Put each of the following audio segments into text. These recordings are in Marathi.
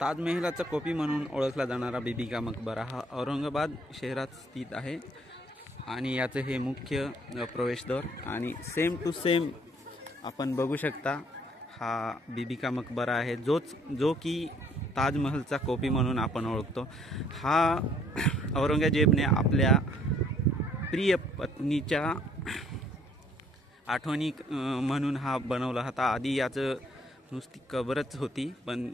ताजमहलाचा कॉपी म्हणून ओळखला जाणारा बीबी का मकबरा हा औरंगाबाद शहरात स्थित आहे आणि याचं हे मुख्य प्रवेशद्वार आणि सेम टू सेम आपण बघू शकता हा बीबी का मकबरा आहे जो की ताजमहलचा कॉपी म्हणून आपण ओळखतो। हा औरंगजेबने आपल्या प्रिय पत्नीच्या आठवणी म्हणून हा बनवला होता। आधी याचं नुसती कबरच होती, पण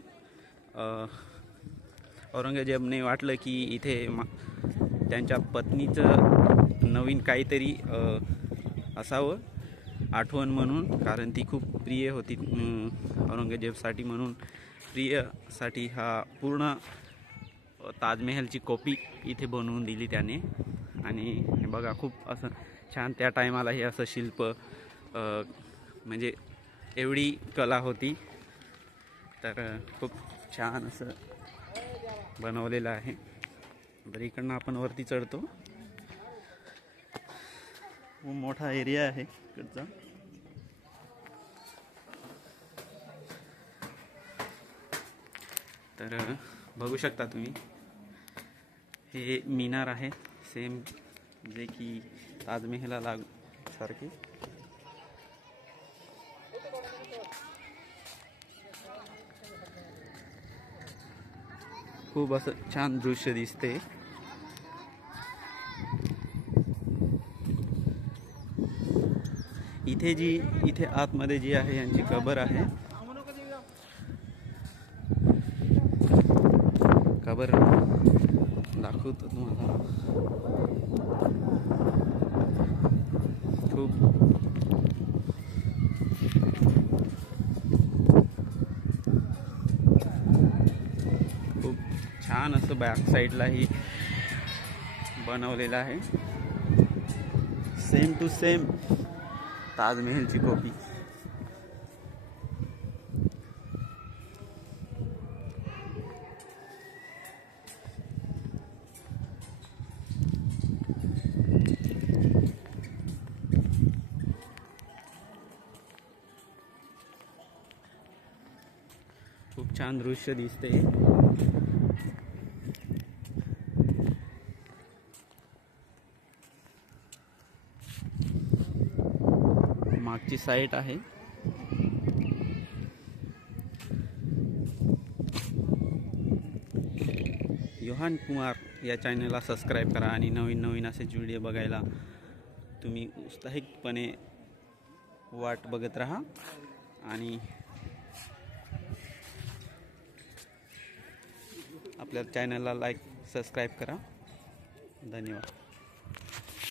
औरंगजेबने वाटलं की इथे त्यांच्या पत्नीचं नवीन काहीतरी असावं आठवण म्हणून, कारण ती खूप प्रिय होती औरंगजेबसाठी, म्हणून प्रियसाठी हा पूर्ण ताजमहलची कॉपी इथे बनवून दिली त्याने। आणि हे बघा खूप असं छान त्या टायमाला हे असं शिल्प म्हणजे एवढी कला होती, तर खूप छान असं बनवलेलं आहे। तर इकडनं आपण वरती चढतो, खूप मोठा एरिया आहे इकडचा। तर बघू शकता तुम्ही हे मिनार आहे सेम जे की ताजमहलला सारखे। खूप असं छान दृश्य दिसते। इथे आतमध्ये जी आहे यांची कबर आहे, कबर दाखवतो तुम्हाला। खूप छान असं बॅक साईडलाही बनवलेलं आहे, सेम टू सेम ताजमहलची कॉपी। खूप छान दृश्य दिसते। मागची साईट आहे। योहान कुमार या चॅनलला सबस्क्राईब करा आणि नवीन असेच व्हिडिओ बघायला तुम्ही उत्साहितपणे वाट बघत राहा आणि आपल्या चॅनलला लाईक सबस्क्राईब करा। धन्यवाद।